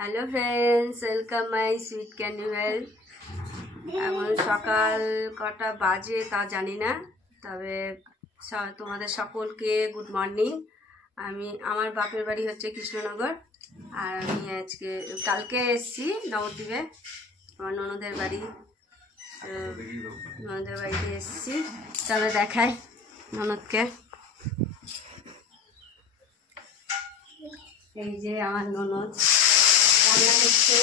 Hello friends, welcome my sweet candy well. এখন সকাল কটা বাজে তা জানি না, তবে তোমাদের সকলকে গুড মর্নিং। আমার বাপের বাড়ি হচ্ছে কৃষ্ণনগর, আর আমি কালকে এসেছি নবদ্বীপে আমার ননদের বাড়িতে এসেছি। তবে দেখাই ননদকে, এই যে আমার ননদ রান্না করছে।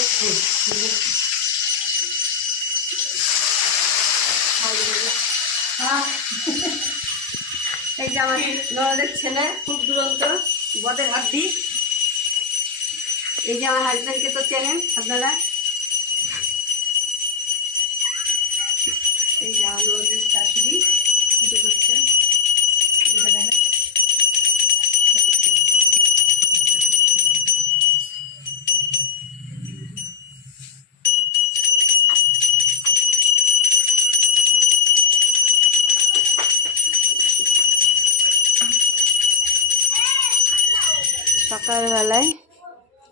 এই যে আমার ননদের ছেলে, খুব দুরন্ত বদের হাড্ডি। এই যে আমার হাজব্যান্ডকে তো চেনেন আপনারা। এই যে আমার ননদের শাশুড়ি পুজো করছে, সকালবেলায়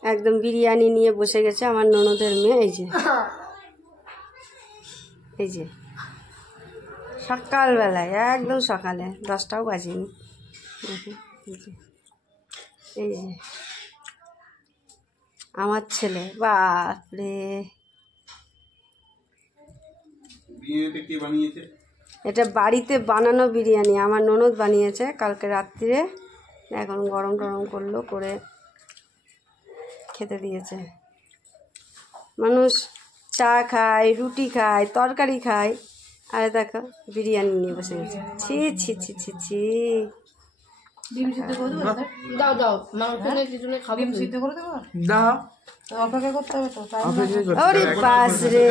একদম বিরিয়ানি নিয়ে বসে গেছে আমার ননদের মেয়ে। এই যে সকালবেলায় একদম সকালে 10টাও বাজেনি। এই যে আমার ছেলে, বাপরে। এটা বাড়িতে বানানো বিরিয়ানি আমার ননদ বানিয়েছে কালকে রাত্রিরে। এখন গরম টরম করলো, করে খেতে দিয়েছে। মানুষ চা খায়, রুটি খায়, তরকারি খায়, আর দেখো বিরিয়ানি নিয়ে বসে গেছে। ছি ছি ছি ছি ছি। ওরে বাস রে,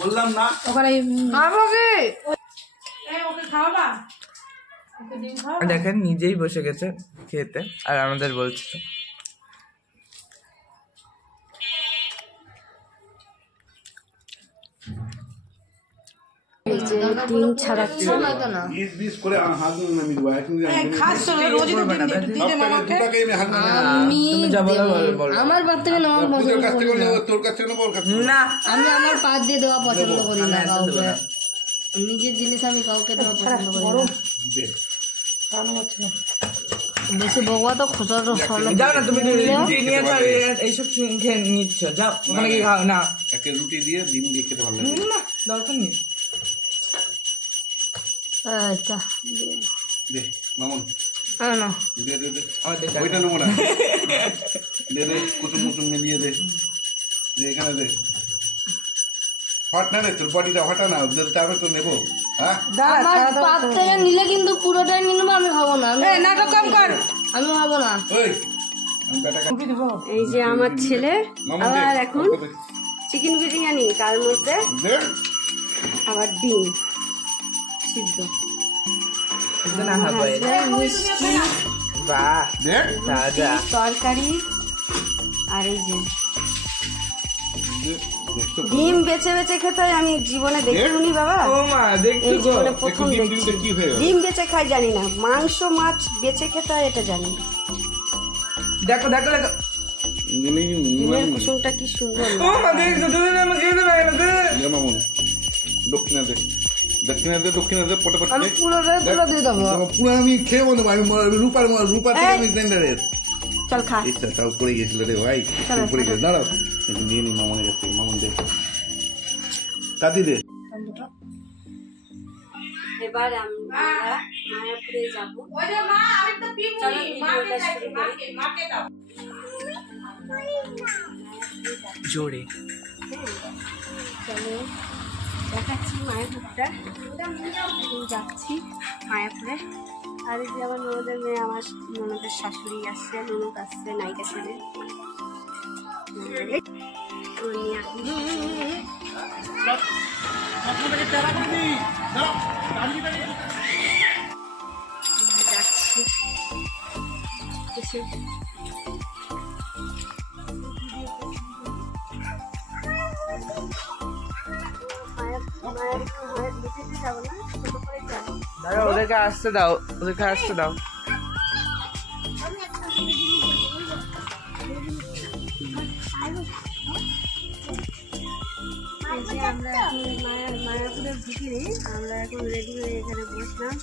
বললাম না ওখানে দেখেন নিজেই বসে গেছে খেতে, আর আমাদের বলছে ডিম ছাড়াচ্ছে। আমার বাদ থেকে নেওয়া পছন্দ করি না, আমি আমার পাত দিয়ে দেওয়া পছন্দ করি না কাউকে। নিজের জিনিস আমি কাউকে দেওয়া পছন্দ করি না। বেশি বকবা তো খোঁজা তো যাও না, তুমি এইসব খেয়ে নিচ্ছ, যাও ওখানে কি খাও না। একটা রুটি দিয়ে ডিম দিয়ে খেতে ভালো লাগে না, দরকার নেই। আচ্ছা দে মামুন, না দে দে দে ওইটা নেবো না, দে দে কুচুম কুচুম মিলিয়ে দে, দে এখানে দে। হট না রে, তোর বডিটা হটা না, তারপরে তো নেবো। হ্যাঁ আমার পাত থেকে নিলে কিন্তু পুরোটাই নিয়ে নেবো, আমি খাবো না। নাটক কম কর, আমি খাবো না। ওই এই যে আমার ছেলে আবার এখন চিকেন বিরিয়ানি, তার মধ্যে আবার ডিম সিদ্ধ, মিষ্টি, তরকারি, আর এই যে ডিম বেছে বেছে খেতে হয়। আমি জীবনে দেখিনি বাবা, এই জীবনে প্রথম দেখছি। ডিম বেছে খাই জানি না, মাংস মাছ বেছে খেতে হয় এটা জানি। দেখো দেখো দেখো ডিমের কুসুমটা কি সুন্দর। মামুন দক্ষিণা দে, দক্ষিণা দে, দক্ষিণা দে, পটাপট আমি পুরোটাই তুলে দিয়ে দেবো। পুরো আমি খেয়ে বলবো, আমি রূপার থেকে আমি টেন্ডারের। চল খা। ইচ্ছা তাও পড়ে গেছিল রে ভাই, পড়ে গেছে। দাঁড়াও নিয়ে নি মামনের কাছে, মামন দে, কাটি দে। এবার আমরা মায়াপুরে যাবো। চলো ভিডিওটা শুরু করি। জোরে চলো দেখাচ্ছি মায়াপুরটা। যাচ্ছি মায়াপুরে। আর এই যে আমার ননদের মেয়ে, আমার ননদের শাশুড়ি আসছে, ননদ আসছে, নায়িকা ছেলে। যাচ্ছি ওদেরকে আসতে দাও, ওদেরকে আসতে দাও। আমরা এখন মায়াপুরে ঢুকিনি, আমরা এখন রেডি হয়ে এখানে বসলাম।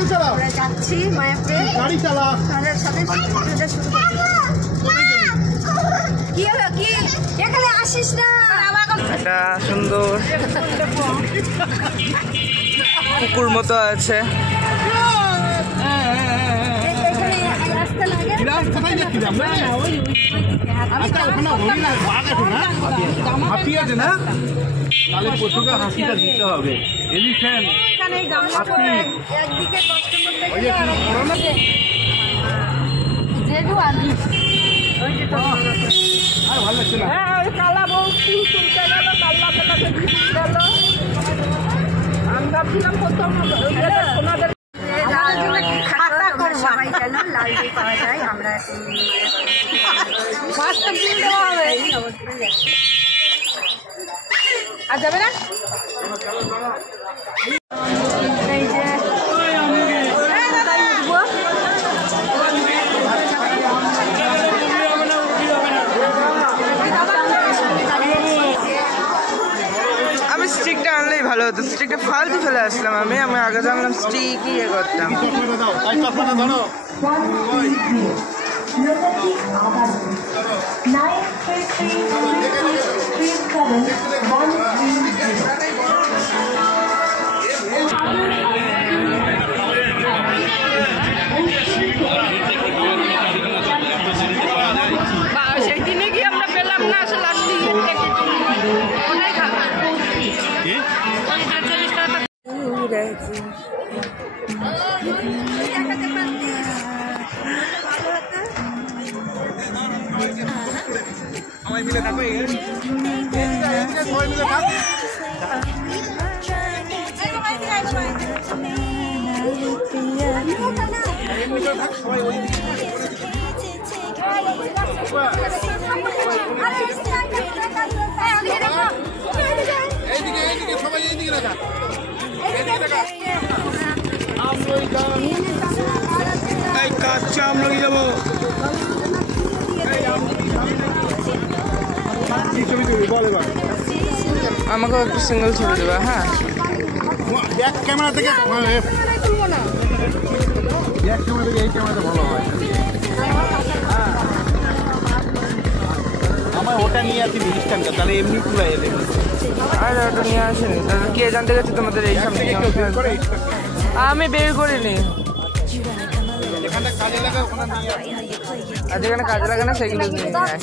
চলো আমরা যাচ্ছি মায়াপুরে। কি হলো, কি এখানে আসিস না? একটা সুন্দর পুকুর মতো আছে। তাহলে পশুকে হাসিটা দিতে হবে। এলিফ্যান্ট একদিকে কষ্ট করতে গেলে ভালো লাগছে না। কালা বউ তুলতে গেল, কাল্লা পেলাতে গেল। আমরা ছিলাম প্রথম ওনাদের সবাই যেন লাল দিয়ে পাওয়া যায়। আমরা আর যাবে না? এই যে আমি স্টিকটা আনলেই ভালো হতো, স্টিকটা ফালতু ফেলে আসলাম। আমি আগে জানলাম স্টিক ইয়ে করতাম। সেই দিনে কি আমরা পেলাম না আসলে ওটাই খাবো। সবাই মিলে থাকো, সবাই মিলে থাক। এইদিকে এইদিকে সবাই এইদিকে রাখা, এইদিকে রাখা। এই কাচ্চা আম লাগিয়ে যাবো। আমাকে একটু সিঙ্গেল ছবি দেবে। হ্যাঁ, ব্যাক ক্যামেরা থেকে, ব্যাক ক্যামেরা থেকে এই ক্যামেরাটা ভালো হয়। আমার ওটা নিয়ে আসি ডিস্টেন্সটা, তাহলে এমনি তুলাই এলে। আর ওটা নিয়ে আসেনি, তাহলে কে জানতে গেছে তোমাদের এই সামনে? আমি বের করিনি। এখানটা কাজে লাগা, ওখানে নিয়ে আসি। আর যেখানে কাজে লাগে না সেগুলো নিয়ে আসি।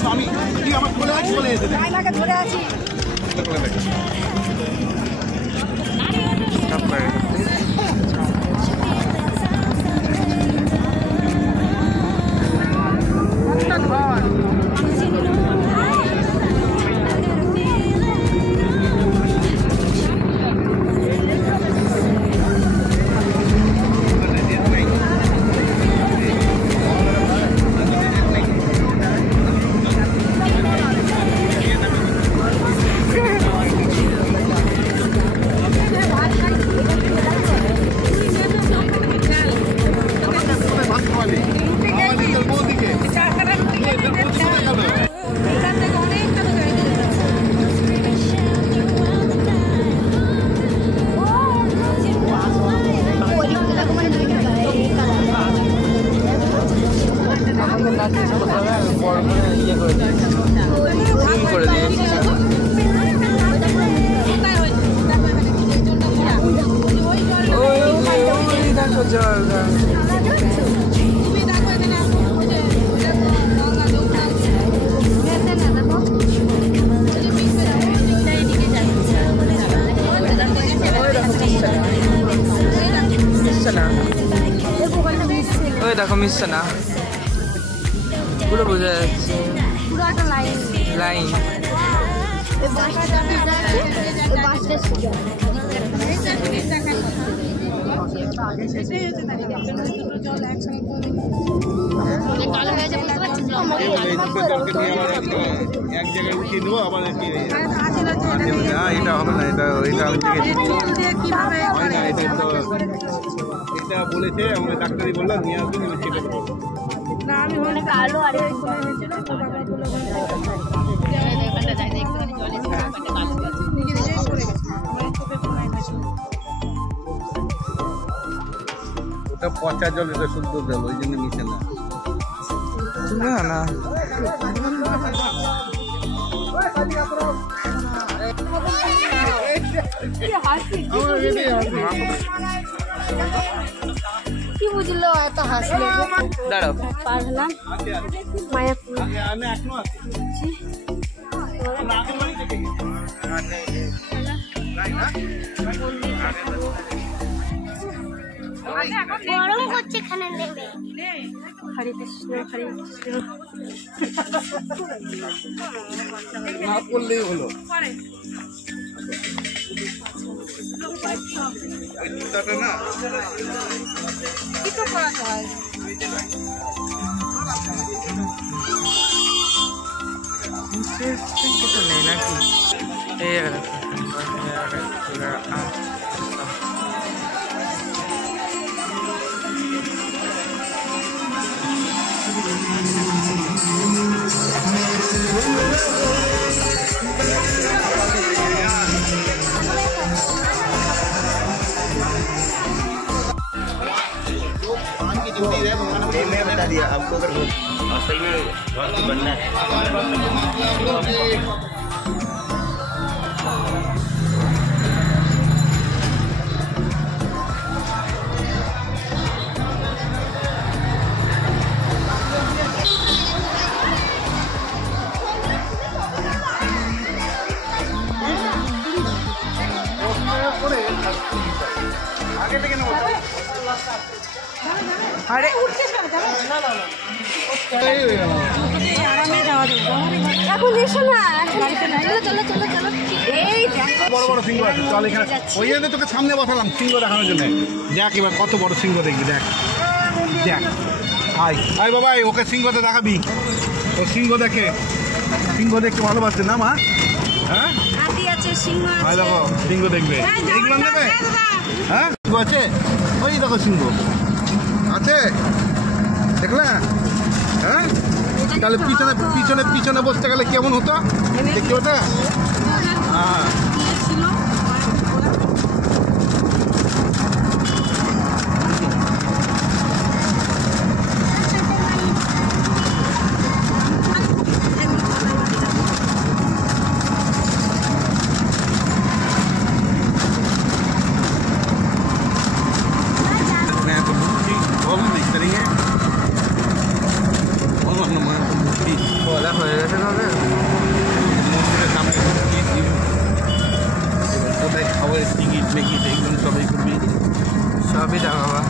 স্বামী তুই আমার কোলে আছি, বলে এসে ধরে আছি। ওই দেখো মিশছে না, পুরো বোঝা যাচ্ছে পুরো একটা লাইন লাইন। এই বাসটা এটা হবে না, এটা হয় না, এটা তো এটা বলেছে আমাকে ডাক্তারি বললো নিয়ে আসবেন চেপে দেবো। ওটা পচা জল, এটা শুদ্ধ জল, ওই জন্য মিশে না। না না কি বুঝলো এত হাসলে? দাঁড়াও পারলাম মায়াপুর গরম করছে এখানে নেবে। হরে কৃষ্ণ হরে কৃষ্ণ। না করলেই হলো। ওই জুতাটা না কিছু নেই নাকি? मैं बता दिया आपको, अगर असल में भक्त बनना है। আরে এখন এসো না, চলো চলো চলো চলো। এই দেখো বড় বড় সিংহ আছে, চল এখানে। ওই জন্য তোকে সামনে বসালাম সিংহ দেখানোর জন্য। দেখ এবার কত বড় সিংহ দেখবি, দেখ দেখ। আয় আয় বাবা, ওকে সিংহতে দেখাবি। ও সিংহ দেখে, সিংহ দেখতে ভালোবাসে না মা? হ্যাঁ হাতি আছে, সিংহ আয় আছে। দেখো সিংহ দেখবে, এইগুলো নেবে? হ্যাঁ সিংহ আছে, ওই দেখো সিংহ আছে, দেখলে? হ্যাঁ তাহলে পিছনে পিছনে পিছনে বসতে গেলে কেমন হতো দেখতে ওটা? হ্যাঁ বলা হয়ে গেছে তবে কোথায় খাবারের টিকিট মেকিট এইগুলো সবাই করবি, সবই দেখাবা।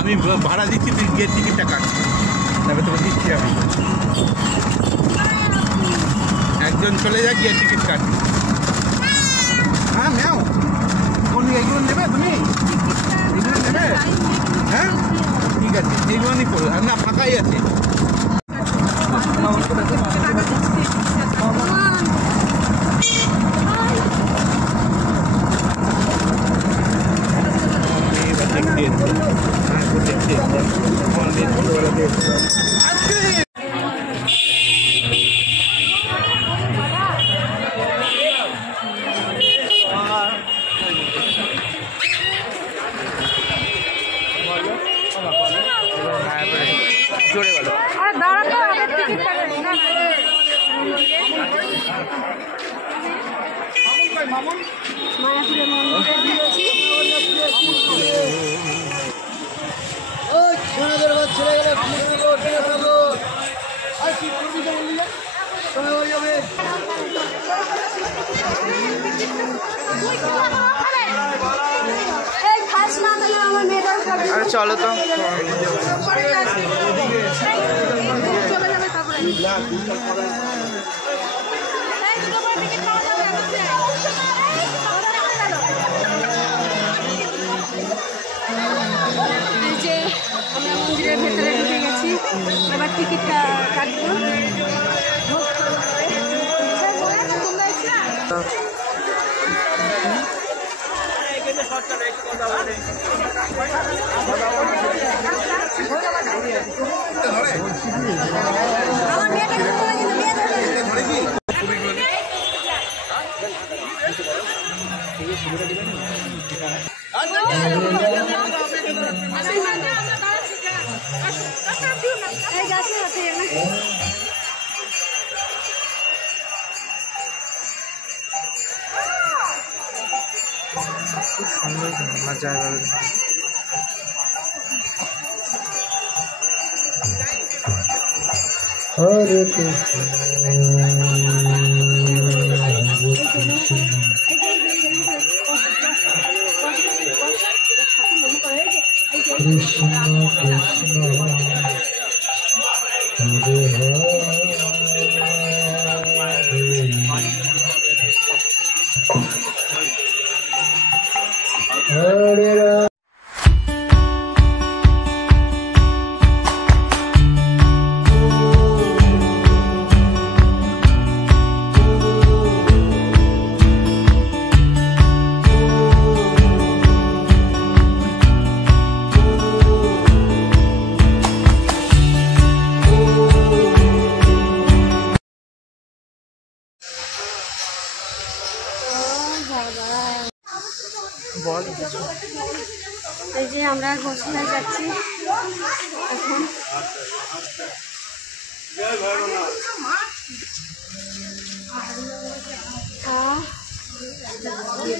আমি ভাড়া দিচ্ছি, তুই গিয়ে টিকিটটা কাট, তবে তোকে দিচ্ছি আমি। একজন চলে যা, গিয়ে টিকিট কাট। হ্যাঁ ম্যাও, কোন এইগুলো নেবে তুমি? এইগুলো নেবে? হ্যাঁ ঠিক আছে, এইগুলো নিয়ে পড়ো। আর না ফাঁকাই আছে। জোরে বলো। মায়াপুরের মন্দিরে দিয়েছি। এই খাস না তাহলে আমার মেয়েটাও খাবে। আরে চলো তো। এই যে আমরা মন্দিরের ভেতরে ঢুকে গেছি, এবার টিকিট কাটবো। আমার মেয়েটাকে তোমরা কিন্তু বিয়ে দেবে। এই গাছে আছে না। খুব সুন্দর ঘোরার জায়গা। হরে কৃষ্ণ কৃষ্ণ হরে রাম। এই যে আমরা গোসলে যাচ্ছি এখন।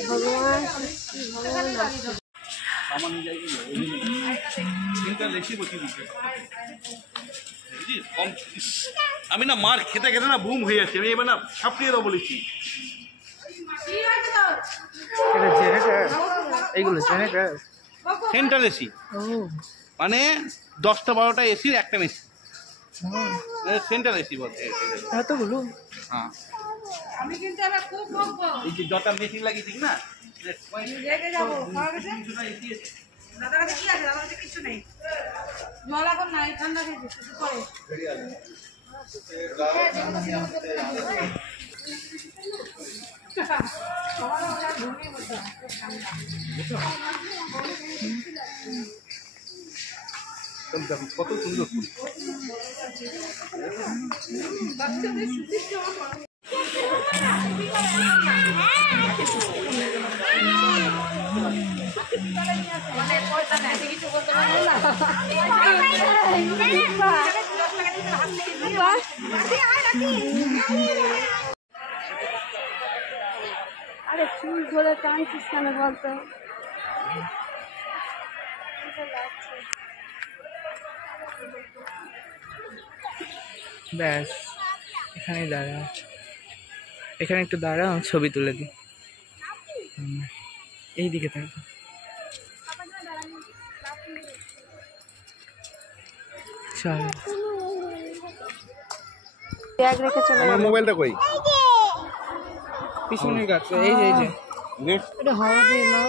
ভগবান আমি না মার খেতে খেতে না বুম হয়ে যাচ্ছে, আমি এবার না ছাপিয়ে দেবো বলেছি। এইগুলো জেনারেটর সেন্ট্রাল এসি, মানে 10টা 12টা এসির একটা মেশি, সেন্ট্রাল এসি বলতে এতগুলো। হ্যাঁ, এই যে যটা মেশিন লাগিয়েছি না, কত সুন্দর ফুল। আরে চুল ধরে টানছিস কেন বলতো? ব্যাস এখানেই দাঁড়া, এখানে একটু দাঁড়া, ছবি তুলে দিই। এই দিকে থাকো। চল ব্যাগ রেখে চলে আমার মোবাইলটা কই? পিছনের গাছ। এই যে এই যে নে, এটা হাওয়া দিয়ে নাও।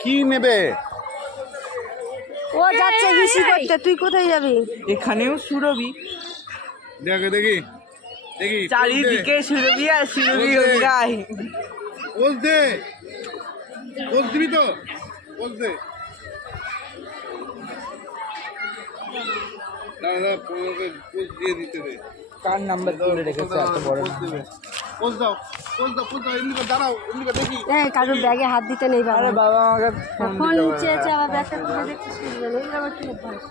কি নেবে? ও যাচ্ছে হিসি করতে, তুই কোথায় যাবি? এখানেও সুরভি, দেখি দেখি দেখি, চারিদিকে সুরভি আর সুরভি গায়। পোজ দে, পোজ দিবি তো? পোজ দে। দাদা পোজ দিয়ে দিতে দে। কার নাম্বার তুলে রেখেছে এত বড়? পোজ দেবে, পোজ দাও, পোজ দাও, পোজ দাও। এমনি করে দাঁড়াও, এমনি করে দেখি। এই কারোর ব্যাগে হাত দিতে নেই বাবা। আরে বাবা আমাকে ফোন চেয়েছে, আবার ব্যাগটা খুলে দেখছিস কি জানো? এগুলো আবার কি অভ্যাস?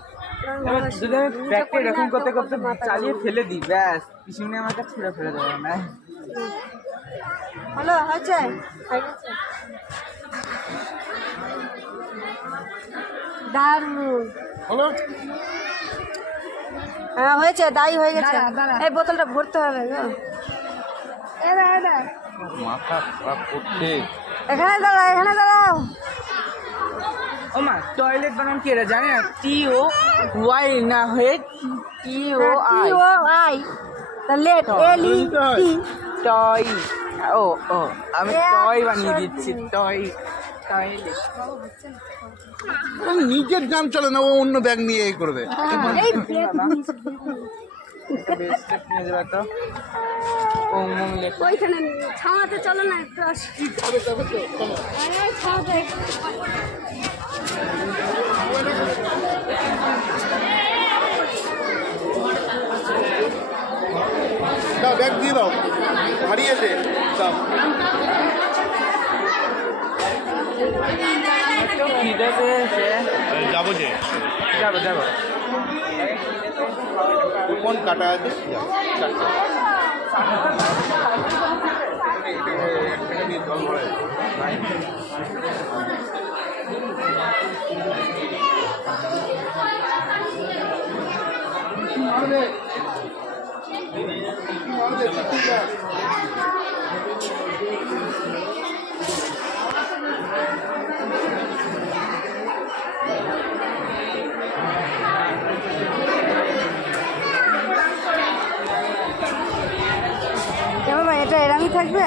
ব্যাগটা এরকম করতে করতে চালিয়ে ফেলে দিই, ব্যাস পিছনে আমার কাছে ছুঁড়ে ফেলে দেবো না। হলো হয়েছে দারুণ হলো হ্যাঁ হয়েছে দায়ী হয়ে গেছে এই বোতলটা ভরতে হবে গো মাথা খারাপ করছে এখানে দাঁড়াও ও মা টয়লেট বানান কি এরা জানে না TO Y না হয়ে TO I আই তা লেট এলি টয় ও আমি টয় বানিয়ে দিচ্ছি টয় টয়লেট নিজের গান চলে না ও অন্য ব্যাগ নিয়ে এই করবে এই ওইখানে ছাওয়াতে চলো না একটু ছাওয়াতে দাও ব্যাগ দিয়ে দাও হারিয়েছে দাও যাবো যে যাবো কোন কাটা আছে চারটে জল ভরে বাবা এটা এরমই থাকবে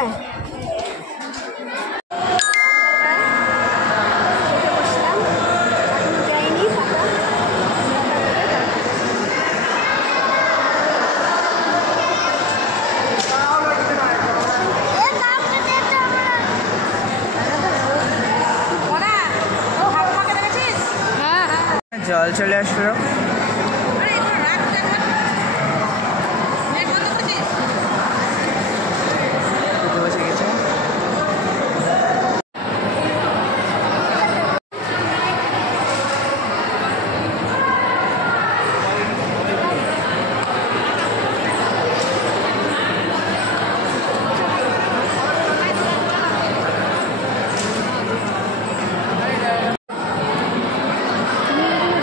জল চলে আসলো বসে গেছে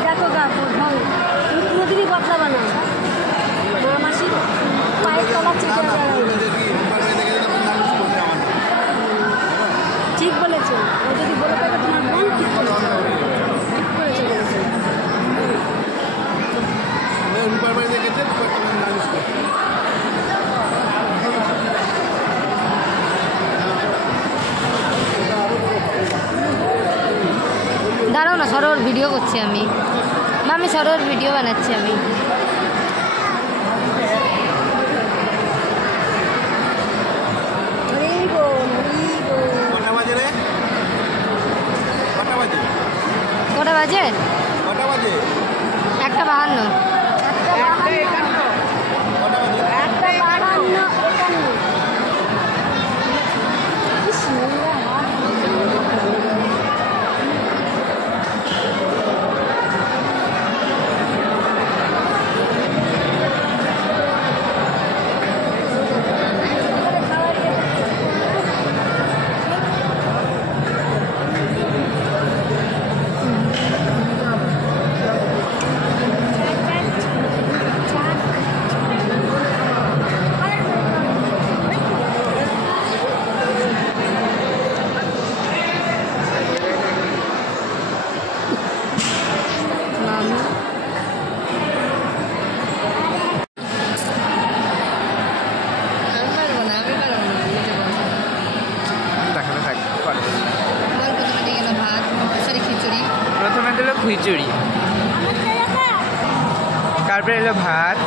দেখো গা তুমি কোনোদিনই বদলাবা না মা মাসি পায়ের তলা চেপে ঠিক বলেছে ও যদি বলে থাকে তোমার বোন ঠিক করেছে বলেছে রূপার বাড়িতে গেছে নালিশ করছে দাঁড়াও না সরোর ভিডিও করছি আমি মামি সরোর ভিডিও বানাচ্ছি আমি কটা বাজে রে কটা বাজে কটা বাজে কটা বাজে 1:52 প্রথমে দিল খিচুড়ি তারপরে এলো ভাত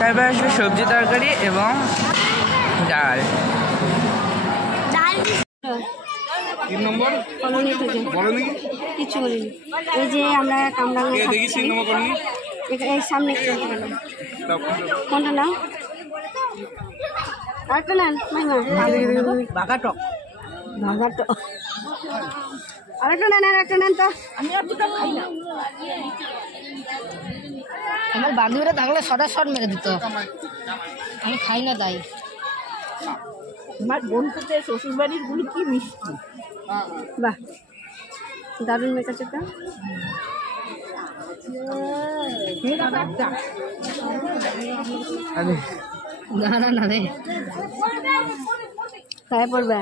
তারপরে আসবে সবজি তরকারি এবং ডাল 3 নম্বর কলোনি থেকে বলনি কিছু বলিনি এই যে আমরা কামরাঙ্গা দেখি 3 নম্বর কলোনি এই সামনে কোনটা নাও আরেকটা নেন মাইমা বাঘাটো ভাগাটো আরেকটা নেন তো আমি আর দুটো খাই না আমার বান্ধবীরা থাকলে শর্ট মেরে দিত, আমি খাই না তাই। আমার বন্ধুদের শ্বশুর বাড়ির গুলি কি মিষ্টি। বাহ, দারুণ মেকাচ্ছে তো। না না না রে, খায় পড়বে।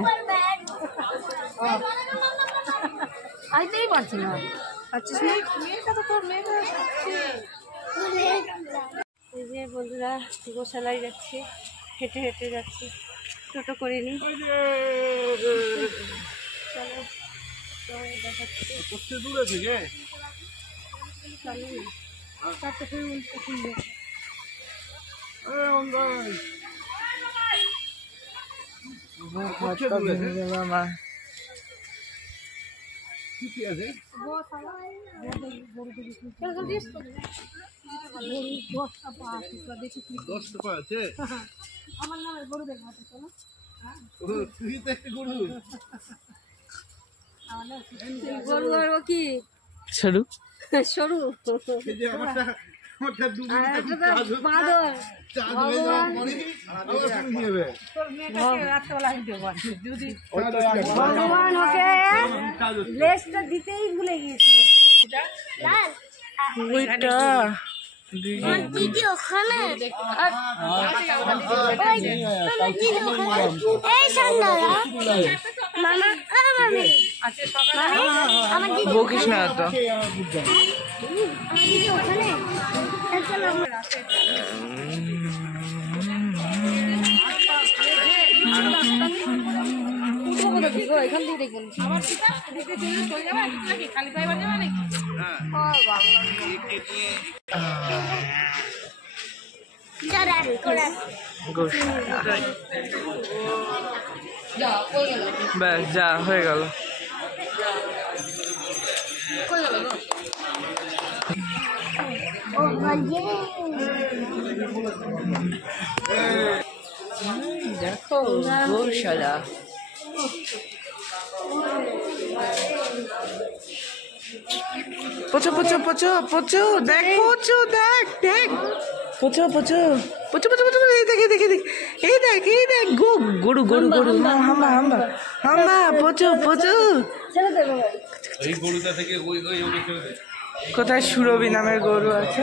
আইতেই পারছি না। পাচ্ছিস না? এই যে বন্ধুরা, গোশালায় যাচ্ছি, হেঁটে হেঁটে যাচ্ছি, টোটো করিনি। চলো দেখাচ্ছি। দূরে থেকে কি আছে? দশটা পা আছে। আমার নামে গরু দেখবো তুই তো একটা গরু। গরু আর ও কি সরু সরু, এই যে আমারটা দুটো আর একটা তো বাঁদর। চাঁদ হয়ে যাওয়ার পরে আবার শুরু হবে। ভগবান ওকে লেজটা দিতেই ভুলে গিয়েছিল। ওইটা দিদি ওখানে এই সন্ধ্যারা মামা মামি আমার দিদি বকিস না তো। দিদি ওখানে এখান থেকে দেখবেন। ব্যাস যা হয়ে গেল। দেখো গৌশালা। পচো পচো পচো পচো দেখ, পচো দেখ দেখ, পচো পচো পচো পচো পচো, এই দেখ এই দেখ এই দেখ এই দেখ এই দেখ, গরু গরু গরু, হাম্বা হাম্বা হাম্বা, পচো পচো। এই গরুটা থেকে ওই ওকে ছেড়ে দে। কোথায় সুরভি নামের গরু আছে?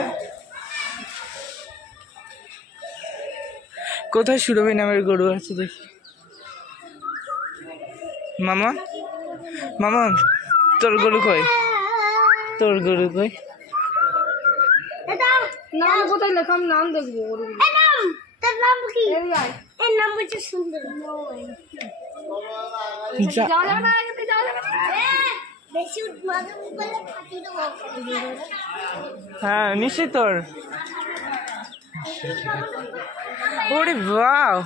কোথায় সুরভি নামের গরু আছে দেখি। মামা মামা, তোর গরু কই? তোর গরু কই? নাম কোথায় লেখা, আমি নাম দেখবো। তোর নাম কি? এই নাম হচ্ছে সুন্দর। যা যাওয়া যাবে না, এখান থেকে যাওয়া যাবে না। বেশি মাথা করলে ফাটিয়ে দেবো। হ্যাঁ নিশ্চয়ই তোর। ওরে বাহ,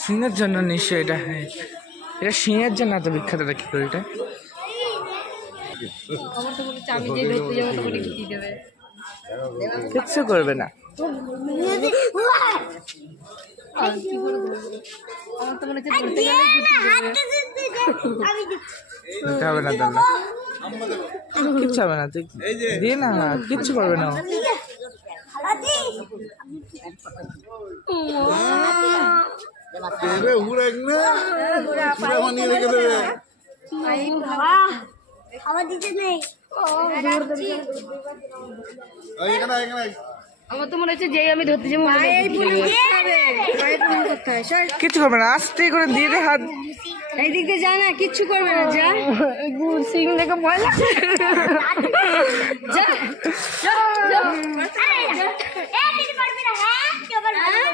সিংহের জন্য নিশ্চয় এটা। হ্যাঁ, এটা সিংহের জন্য এত বিখ্যাত। দেখি করে এটা আমার তো বলেছে আমি যে ধরতে যাবো তোমাকে কি দেবে। কিচ্ছু করবে না। আমার তো মনে হচ্ছে ধরতে গেলে আমি দিচ্ছি। দিতে হবে না তাহলে, কিচ্ছু হবে না। তুই দিয়ে না, কিচ্ছু করবে না। দেবে উড়ে না, পুরো বানিয়ে রেখে দেবে। আমার দিতে নেই। এখানে এখানে আমার তো মনে হচ্ছে যেই আমি ধরতে যাবো কিচ্ছু করবে না, আস্তে করে দিয়ে দে হাত। এই দিক দিয়ে যা না, কিচ্ছু করবে না, যা। সিং দেখে ভয় লাগছে।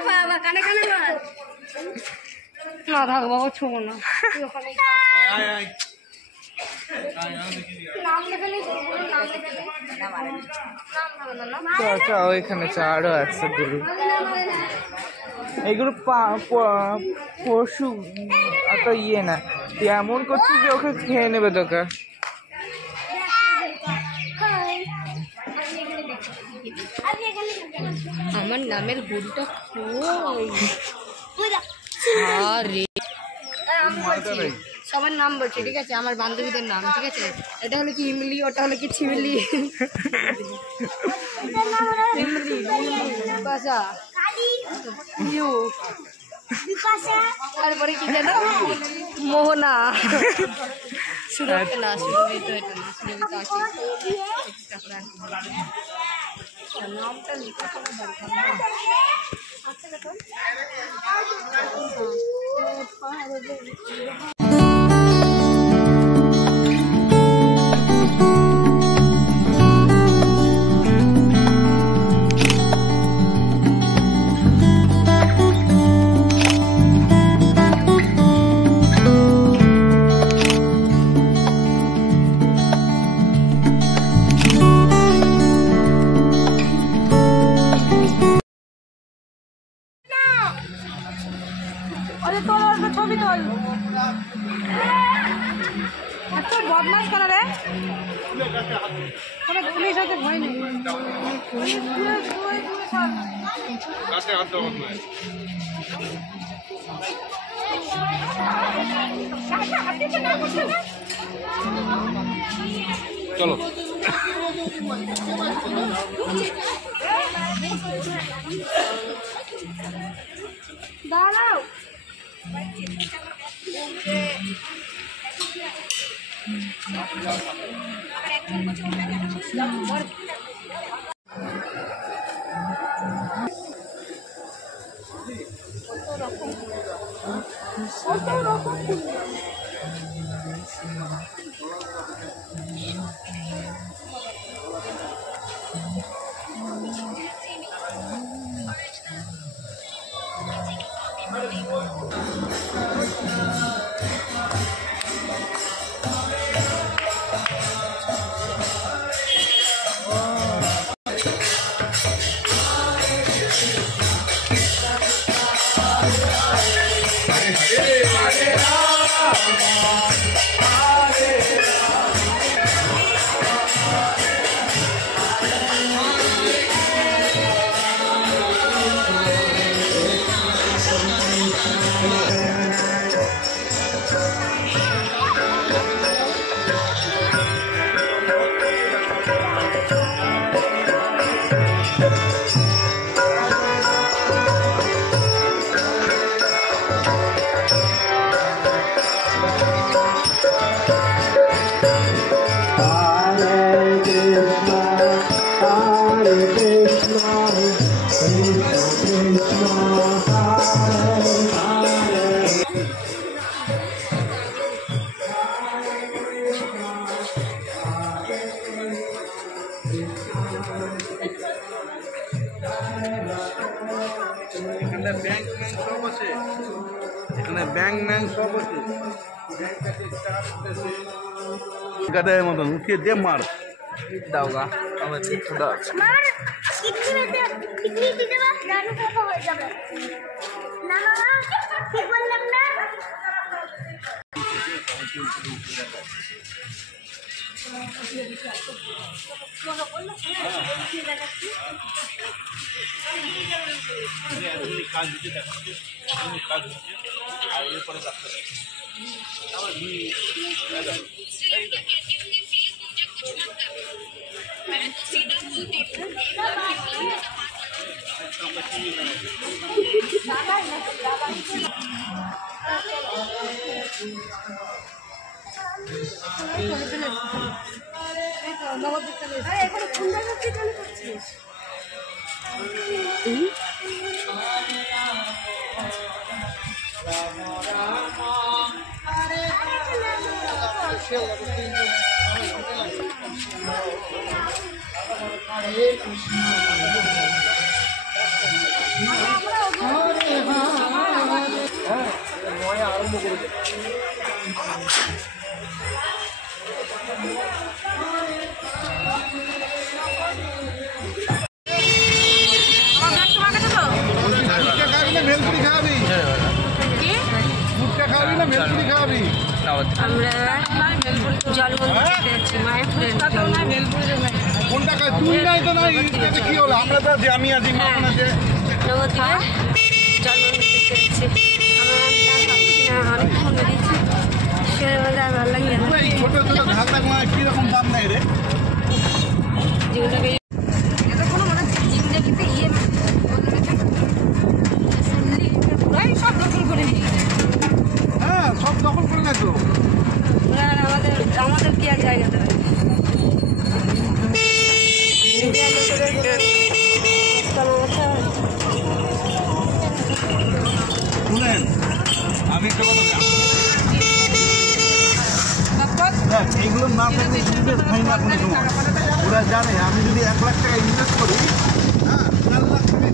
বাবা কানে কানে বল। না থাক বাবা, ছোঁবো না। নাম লেখা নেই, নাম লেখা নেই। আচ্ছা ওইখানে আরো আছে গরু। এগুলো পশু অত ইয়ে না, তুই এমন করছিস যে ওকে খেয়ে নেবে তোকে। আমার নামের গরুটা আরে আমি বলছি সবার নাম বলছি, ঠিক আছে? আমার বান্ধবীদের নাম, ঠিক আছে? এটা হলো কি ইমলি, ওটা হলো কি ছিমলি। ইমলি, বিপাশা, ইউ, তারপরে কি জানো, মোহনা, সুরভিতা না, সুরভিতা এটা না, সুরভিতা আছে। নামটা লিখে কোনো দরকার নেই। ছবি তোল, এত বদমাস কেন রে? পুলিশ হয়তো ভয় নেই। চলো দাঁড়াও, এখানে ব্যাংক সব আছে, এখানে ব্যাংক সব আছে। গাদায়ের মতন উঠিয়ে দে মার দাও গা আমার দাও মার কিডনি দিতে বা দারু খাওয়া হয়ে যাবে না মামা, ঠিক বললাম না? কাজ দিতে দেখাচ্ছে, কাজ হচ্ছে আর এরপরে ডাক্তার আমরা জলমন্দির যাচ্ছি মায়াপুরের কোনটা তুই নাই তো নাই কি হলো? আমরা তো আমি আছি নবদ্বীপে জলমন্দির যাচ্ছি। আমরা অনেকক্ষণ বেরিয়েছি, সে মধ্যে আর ভালো লাগে না। এই ছোট ছোট ঢাকনা কিরকম দাম নেয় রে? জিওগ্রাফি এটা কোনো মানে জিওগ্রাফিতে ইয়ে পুরাই সব দখল করে নিয়েছে। হ্যাঁ, সব দখল করে নেয় তো। ওরা আর আমাদের কি আর জায়গা দেবে? শুনেন, আমি একটা কথা বলি, দেখ, এইগুলো না থাকলে ইনভেস্ট হয় না কোনো সময়। ওরা জানে আমি যদি 1 লাখ টাকা ইনভেস্ট করি, হ্যাঁ, 4 লাখ টাকা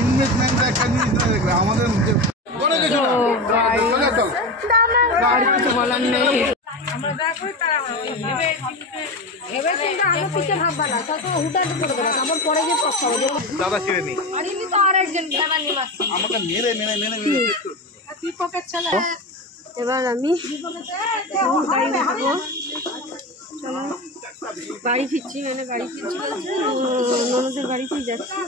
ইনভেস্টমেন্ট একটা জিনিস না দেখলে আমাদের করে গেছো না। চল, আর কিছু বলার নেই। দাদা ছেড়ে নি আমাকে মেরে মেরে মেরে মেরে এবার আমি গাড়ি দেখাবো। চলো বাড়ি ফিরছি, মানে বাড়ি ফিরছি বলছে ননদের বাড়িতেই যাচ্ছি।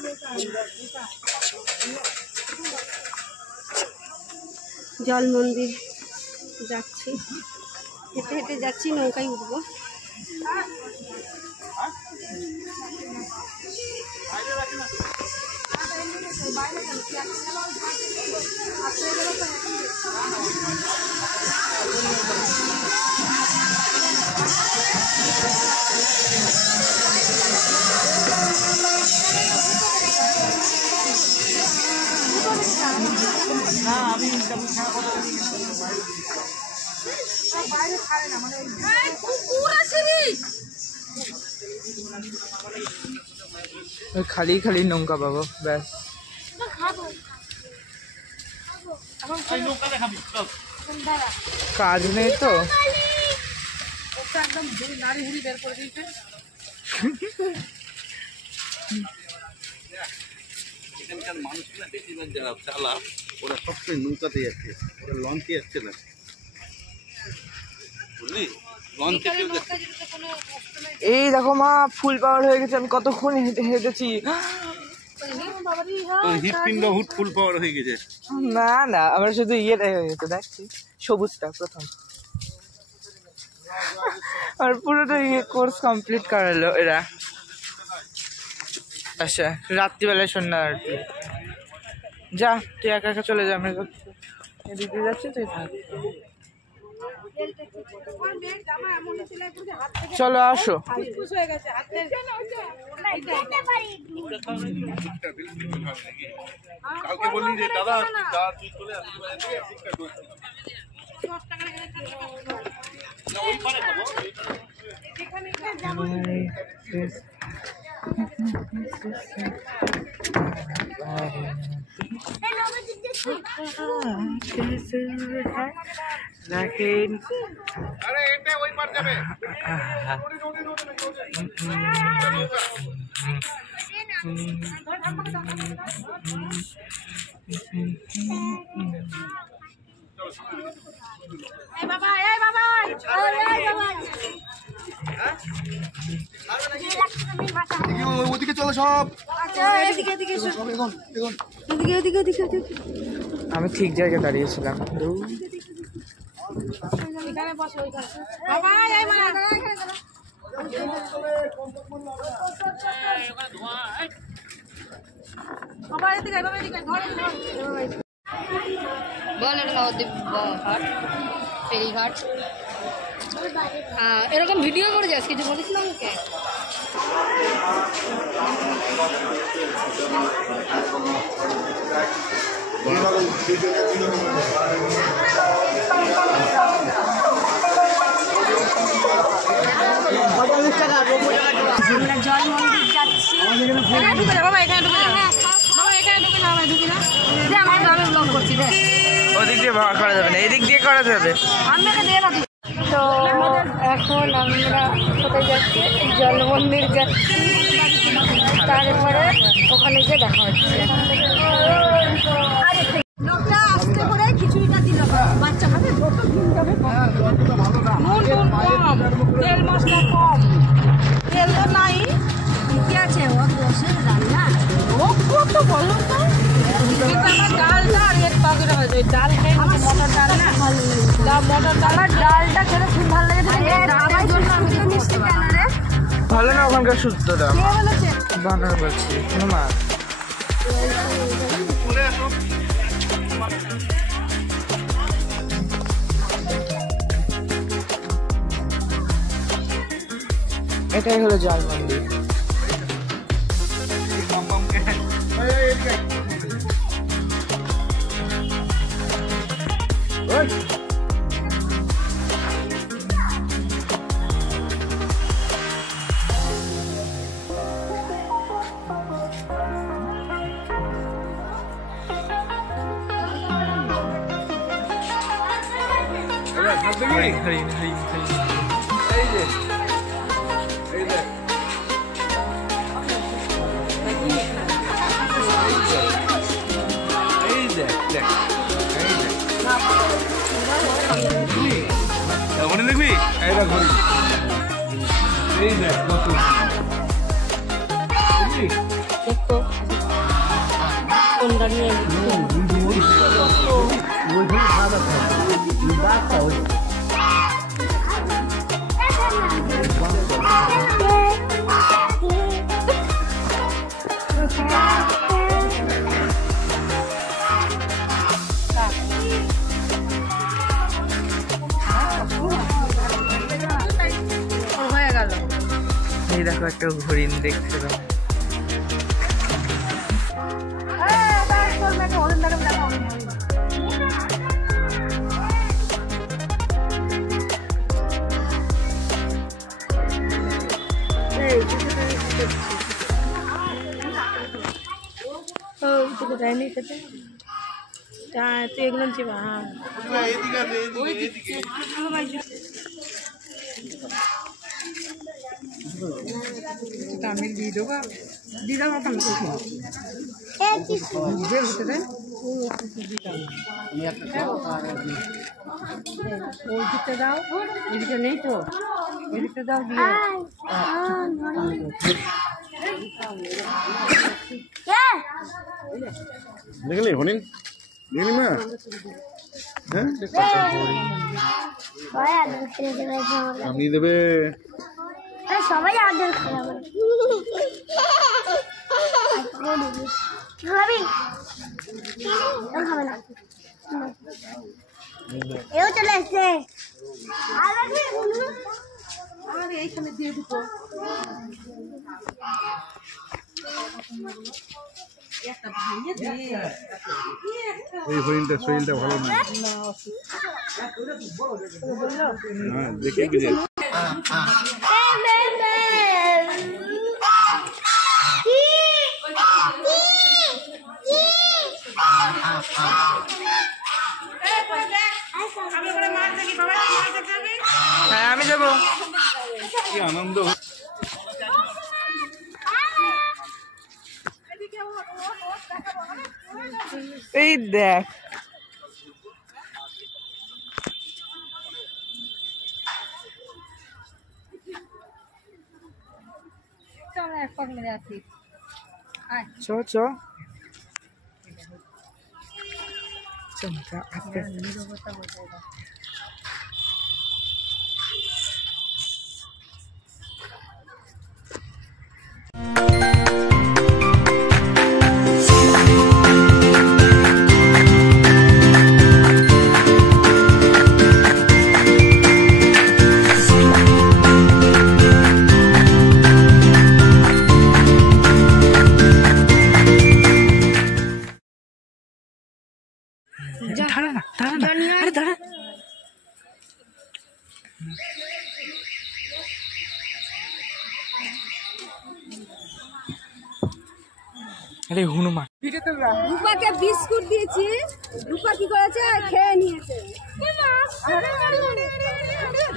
জল মন্দির যাচ্ছি, হেঁটে হেঁটে যাচ্ছি, নৌকায় উঠবো। খালি খালি নৌকা পাবো, ব্যাস। কাজ নেই তো। এখানকার মানুষগুলো বেশিরভাগ যারা চালা ওরা সবসময় নৌকাতে যাচ্ছে, ওরা লঞ্চে যাচ্ছে না, বুঝলি? লঞ্চে কেউ যাচ্ছে। এই দেখো মা, ফুল পাওয়ার হয়ে গেছে। আমি কতক্ষণ হেঁটেছি। হৃৎপিণ্ড হুট ফুল পাওয়ার হয়ে গেছে। না না, আমার শুধু ইয়েটাই হয়ে গেছে, দেখছি সবুজটা প্রথম। আর পুরোটা ইয়ে কোর্স কমপ্লিট করালো এরা। আচ্ছা, রাত্রিবেলায় সন্ধ্যা আরতি। যা, তুই একা একা চলে যা, আমি এদিকে যাচ্ছি, তুই থাক। চলো আসো। কালকে বললি যে দাদা তুই চলে দেখেন আরে এটা ওই পার যাবে। ওদিকে চলো সব। আমি ঠিক জায়গায় দাঁড়িয়েছিলাম। বল এটা নবদ্বীপ ঘাট, ফেরিঘাট। হ্যাঁ, এরকম ভিডিও করে যাস, কিছু বলিস না আমাকে। আমরা জল মন্দির যাচ্ছি। ওদিক দিয়ে করা যাবে না, এদিক দিয়ে করা যাবে। তো এখন আমরা কোথায় যাচ্ছি? জল মন্দির যাচ্ছি, তারপরে ওখানে গিয়ে দেখা হচ্ছে। লোকটা আস্তে করে খিচুড়িটা দিল, বাচ্চা খাবে, নুন কম, তেল মশলা কম, তেল তো নাই, ঠিকই আছে। ও বসে রান্না ও কত বলো তো, আমার ডালটা আর 1 পাউরুটি ওই ডাল খেয়ে মটর ডাল না মটর ডাল আমার ডালটা খেতে খুব ভালো লেগেছে ভালো না ওখানকার সূত্রটা বানার বলছি মা এটাই হলো জল মন্দির। দেখবি এই দেখ কোনটা নিয়ে এই দেখো একটা হরিণ দেখছিলাম। যায়নি খেতে তুই এগুলো চিবা তামিল দিয়ে দেবো ওইদিকটা দাও এদিকে নেই তো এদিকটা দাও দিয়ে দেখলি হরিণ দেখলি মা হ্যাঁ আপনি দেবে সবাই আদর খাবে খাবে না এও চলে আসছে এইখানে দিয়ে দিত এই হরিণটা শরীরটা ভালো না হ্যাঁ দেখে বুঝে হ্যাঁ আমি যাবো। কি আনন্দ এই দেখ এক পাক মেরে আসি চ চ আস্তে দাঁড়া না আরে দাঁড়া আরে হনুমান রূপাকে বিস্কুট দিয়েছি রূপা কি করেছে খেয়ে নিয়েছে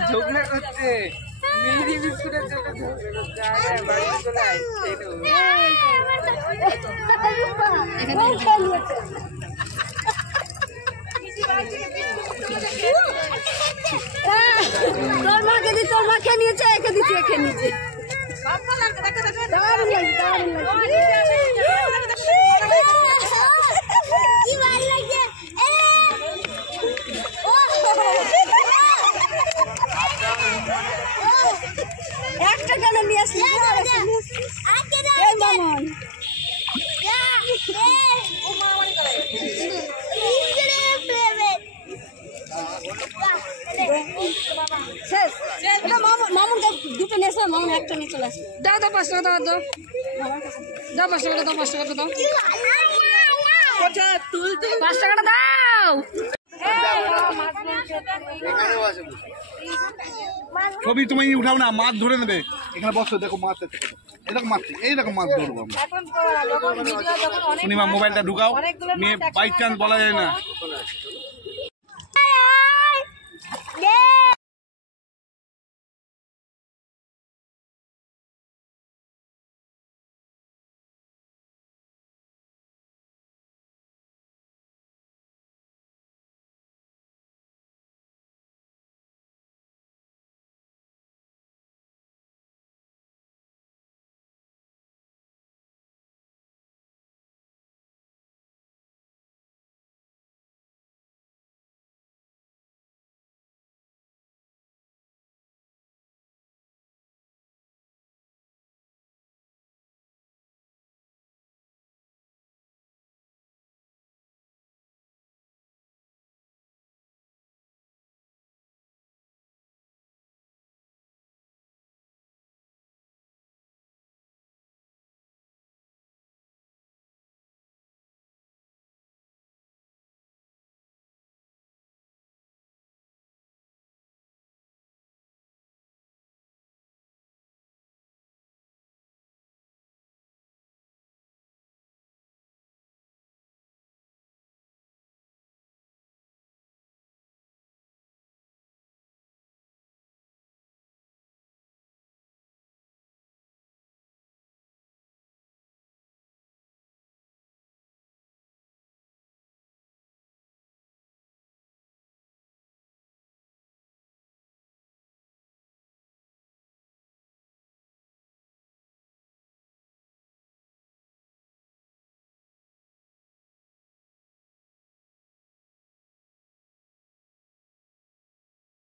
ঝগড়া করছে মিনি বিস্কুটের জন্য ঝগড়া করছে আরে বাড়ি চলে আসছে তোর মাকে দি তোর মা খেয়ে নিয়েছে একে দিচ্ছি একে নিয়েছে দারুণ লাগছে কি ভালো লাগছে মামন মামুন দুটো নেছে মামুন একটা নিয়ে চলে আসে দাও দাও 5 টাকা দাও দাও 5 টাকা দাও 5 টাকা দাও 5 টাকাটা দাও ছবি তুমি উঠাও না, মাছ ধরে নেবে। এখানে বসো, দেখো মাছ আছে কত। এরকম মাছ, এইরকম মাছ ধরবো আমরা। পূর্ণিমা মোবাইলটা ঢুকাও, মেয়ে বাই চান্স বলা যায় না।